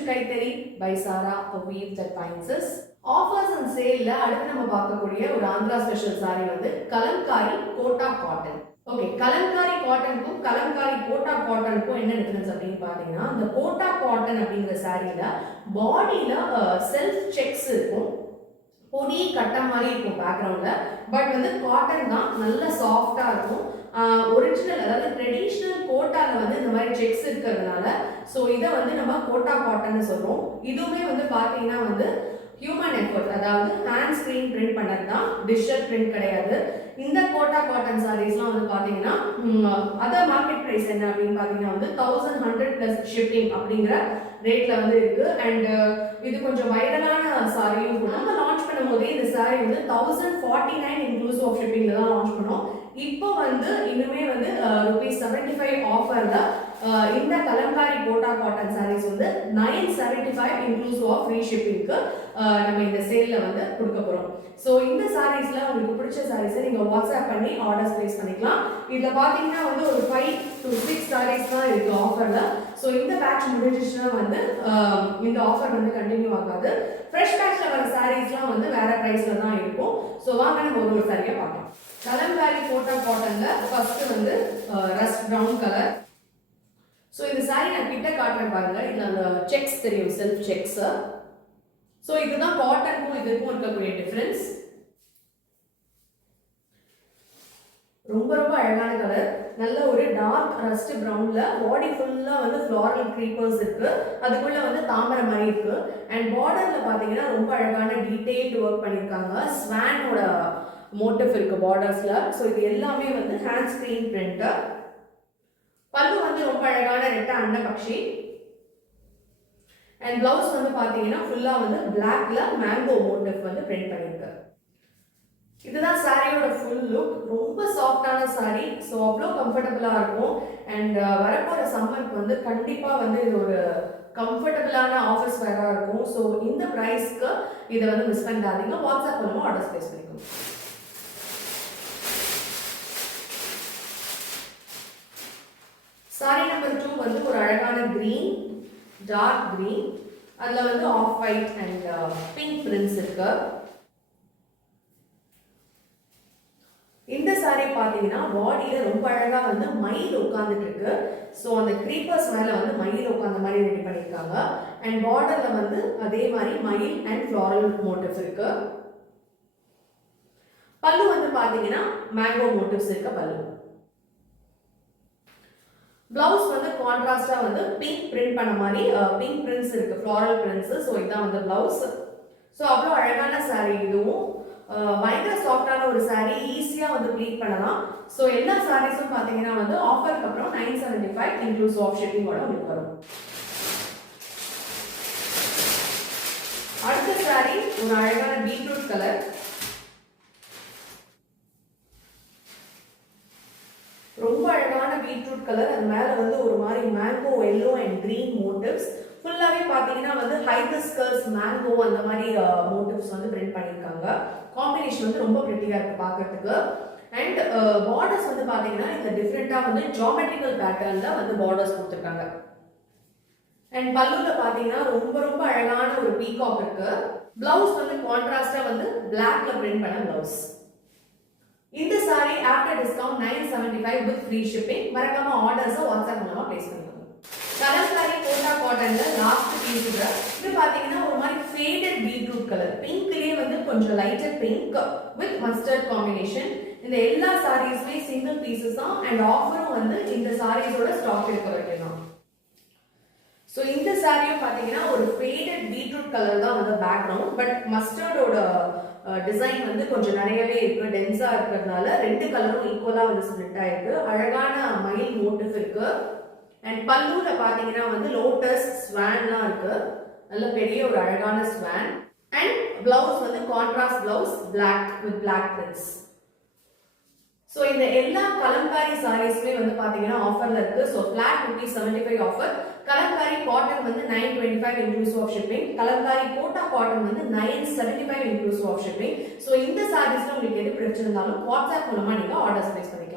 to Kaiteri by Sara, a weave that binds us. Offers and sale la அடுத்து நம்ம பார்க்கக்கூடிய ஒரு Andhra special saree வந்து கலம்காரி கோட்டா காட்டன். ஓகே, கலம்காரி காட்டனுக்கும் கலம்காரி கோட்டா காட்டனுக்கும் என்ன டிஃபரன்ஸ் அப்படின்னு பார்த்தீங்கன்னா, இந்த கோட்டா காட்டன் அப்படிங்கிற சாரியில பாடியில செல்ஃப் செக்ஸ் இருக்கும், பொடி கட்ட மாதிரி இருக்கும் பேக்ரவுண்ட்ல. பட் வந்து காட்டன் தான், நல்ல சாஃப்டா இருக்கும். ஒரிஜினல் அதாவது ட்ரெடிஷ்னல் கோட்டால வந்து இந்த மாதிரி செக்ஸ் இருக்கிறதுனால ஸோ இதை வந்து நம்ம கோட்டா காட்டன் சொல்றோம். இதுவுமே வந்து பார்த்தீங்கன்னா வந்து ஹியூமன் எஃபர்ட், அதாவது ஹேண்ட் ஸ்கிரீன் பிரிண்ட் பண்ணது தான், டிஜிட்டல் பிரிண்ட் கிடையாது. இந்த கோட்டா காட்டன் சாரீஸ்லாம் வந்து பார்த்தீங்கன்னா அதர் மார்க்கெட் ப்ரைஸ் என்ன அப்படின்னு பார்த்தீங்கன்னா வந்து 1100 + ஷிப்பிங் அப்படிங்கிற ரேட்ல வந்து இருக்கு. அண்ட் இது கொஞ்சம் வைரலான சாரியும் கூட. நம்ம லான்ச் பண்ணும்போதே இந்த சாரி வந்து 1049 இன்க்ளூசிவ் ஆஃப் ஷிப்பிங்ல தான் லான்ச் பண்ணோம். இப்போ வந்து இன்னுமே வந்து ₹75 ஆஃபர்ல இந்த கலம்காரி கோட்டா காட்டன் சாரீஸ் வந்து 975 இன்க்ளூசிவ் ஆஃப் ஃப்ரீ ஷிப்பிங்க்கு நம்ம இந்த சேல்ல வந்து கொடுக்க போறோம். ஸோ இந்த சாரீஸ்ல உங்களுக்கு பிடிச்ச சாரீஸை நீங்க வாட்ஸ்அப் பண்ணி ஆர்டர்ஸ் பிளேஸ் பண்ணிக்கலாம். இதுல பாத்தீங்கன்னா வந்து ஒரு 5 to 6 சாரீஸ் தான் இருக்கு ஆஃபர்ல. ஸோ இந்த பேட்ச் முடிஞ்சிச்சுன்னா வந்து இந்த ஆஃபர் வந்து கண்டினியூ ஆகாது. ஃப்ரெஷ் பேட்ச்ல வர சாரீஸ்லாம் வந்து வேற பிரைஸ்ல தான் இருக்கும். ஸோ வாங்க நம்ம ஒரு சாரியா பார்க்கலாம். கலம்காரி கோட்டா காட்டன்ல ஃபர்ஸ்ட் வந்து ரஸ்ட் பிரவுன் கலர். ஸோ இந்த சாரி நான் கிட்ட காட்டுறேன் பாருங்க. இதுல அந்த செக்ஸ் தெரியும், செல்ஃப் செக்ஸ். ஸோ இதுதான் காட்டனுக்கும் இதுக்கும் இருக்கக்கூடிய டிஃபரன்ஸ். ரொம்ப ரொம்ப அழகான கலர், நல்ல ஒரு டார்க் ரஸ்ட் பிரவுன்ல பாடி ஃபுல்லா வந்து ஃப்ளாரல் க்ரீப்பர்ஸ் இருக்கு, அதுக்குள்ள வந்து தாமரை மாதிரி இருக்கு. அண்ட் பார்டர்ல பாத்தீங்கன்னா ரொம்ப அழகான டீடைல்டு ஒர்க் பண்ணிருக்காங்க. ஸ்வானோட மோட்டிவ் இருக்கு பார்டர்ஸ்ல. ஸோ இது எல்லாமே வந்து ஹேண்ட் ஸ்கிரீன் பிரிண்ட். பல்லு வந்து ரொம்ப அழகான ரெட்டை அண்டபக்ஷி. அண்ட் பிளவுஸ் வந்து பாத்தீங்கன்னா ஃபுல்லா வந்து பிளாக்ல மேங்கோ மோட்டிவ் வந்து பிரிண்ட் பண்ணிருக்கு. இதுதான் சாரியோட ஃபுல் லுக். ரொம்ப சாஃப்டான சாரி, ஸோ அவ்வளோ கம்ஃபர்டபுளா இருக்கும். அண்ட் வரப்போற சம்மருக்கு வந்து கண்டிப்பா வந்து இது ஒரு கம்ஃபர்டபுளான ஆஃபீஸ் வேரா இருக்கும். ஸோ இந்த ப்ரைஸ்க்கு இதை வந்து மிஸ் பண்ணாதீங்க. வாட்ஸ்அப் மூலமா ஆர்டர்ஸ் பிளேஸ் பண்ணிக்கோங்க. சாரி நம்பர் 2 வந்து ஒரு அழகான கிரீன், டார்க் கிரீன். அதுல வந்து off white and pink prints இருக்கு. இந்த சாரி பாத்தீங்கன்னா பாடியில ரொம்ப அழகா வந்து மயில் உட்கார்ந்துட்டு இருக்கு. ஸோ அந்த க்ரீப்பர்ஸ் மேல வந்து மயில் உட்கார்ந்த மாதிரி ரெடி பண்ணிருக்காங்க. அண்ட் பார்டர்ல வந்து அதே மாதிரி மயில் அண்ட் ஃப்ளாரல் மோட்டிவ்ஸ் இருக்கு. பல்லு வந்து பாத்தீங்கன்னா மேங்கோ மோட்டிவ்ஸ் இருக்க பல்லு. பிளவுஸ் வந்து கான்ட்ராஸ்டா வந்து பிங்க் பிரிண்ட் பண்ண மாதிரி பிங்க் பிரிண்ட்ஸ் இருக்கு, ஃப்ளாரல் பிரிண்ட்ஸ். ஸோ இதான் வந்து பிளவுஸ். ஸோ அவ்வளோ அழகான சாரி. இதுவும் பயங்கர சாஃப்டான ஒரு சாரி, ஈஸியா வந்து ப்ளீட் பண்ணலாம். ஸோ எல்லா சாரீஸும் பார்த்தீங்கன்னா வந்து ஆஃபருக்கு அப்புறம் 975 இன்க்ளூசிவ் ஆஃப் ஷிப்பிங்கோட உங்களுக்கு வரும். அடுத்த சாரி ஒரு அழகான பீட்ரூட் கலர். ரொம்ப அழகான பீட்ரூட் கலர். அது மேல வந்து ஒரு மாதிரி mango yellow and green motives. ஃபுல்லாவே பாத்தீங்கன்னா வந்து ஹைபிஸ்கஸ் மேங்கோ அந்த மாதிரி மோட்டிவ்ஸ் வந்து பிரிண்ட் பண்ணிருக்காங்க. காம்பினேஷன் வந்து ரொம்ப பிரிட்டியா இருக்கு பார்க்கிறதுக்கு. அண்ட் பார்டர்ஸ் வந்து பாத்தீங்கன்னா இந்த டிஃப்ரெண்டா வந்து ஜியோமெட்ரிக்கல் பேட்டர்ன்ல வந்து பார்டர்ஸ் கொடுத்துருக்காங்க. அண்ட் பல்லுல பாத்தீங்கன்னா ரொம்ப ரொம்ப அழகான ஒரு பீகாக் இருக்கு. பிளவுஸ் வந்து கான்ட்ராஸ்டா வந்து பிளாக்ல பிரிண்ட் பண்ண பிளவுஸ். இந்த sorry after discount 975 with free shipping. மறக்காம ஆர்டர்ஸை வாட்ஸ்அப் மூலமா பிளேஸ் பண்ணிக்கோங்க. கலம்காரி கோட்டா காட்டன்ல லாஸ்ட் பீஸ் இது பாத்தீங்கன்னா ஒரு மாதிரி ஃபேடட் பீட்ரூட் கலர். பிங்க்லயே வந்து கொஞ்சம் lighter pink with mustard combination. இந்த எல்லா சாரீஸ்மே சிங்கிள் பீசஸ் தான். அண்ட் ஆஃபரும் வந்து இந்த சாரீஸோட ஸ்டாக் இருக்க வரைக்கும் தான். ஸோ இந்த சாரியும் பாத்தீங்கன்னா ஒரு ஃபேடட் பீட்ரூட் கலர் தான் வந்து பேக்ரவுண்ட். பட் மஸ்டர்டோட டிசைன் வந்து கொஞ்சம் நிறையவே இருக்கு, டென்ஸா இருக்கிறதுனால ரெண்டு கலரும் ஈக்குவலா வந்து ஸ்பிளிட் ஆயிருக்கு. அழகான மயில் மோட்டிவ் இருக்கு. அண்ட் பல்லுல பாத்தீங்கன்னா வந்து லோட்டஸ் ஸ்வான்லாம் இருக்கு, நல்ல பெரிய ஒரு அழகான ஸ்வான். அண்ட் பிளவுஸ் வந்து contrast blouse, black with black prints. So இந்த எல்லா கலம்காரி சாரீஸ்மே வந்து பாத்தீங்கன்னா ஆஃபர்ல இருக்கு. So flat ₹75 offer. Kalamkari cotton வந்து 925 inclusive of shipping. Kalamkari Kota cotton வந்து 975 இன்க்ளூசிவ் ஆஃப் ஷிப்பிங். ஸோ இந்த சாரீஸ்ல உங்களுக்கு எது பிடிச்சிருந்தாலும் வாட்ஸ்அப் மூலமா நீங்க ஆர்டர்ஸ் பிளேஸ் பண்ணிக்கலாம்.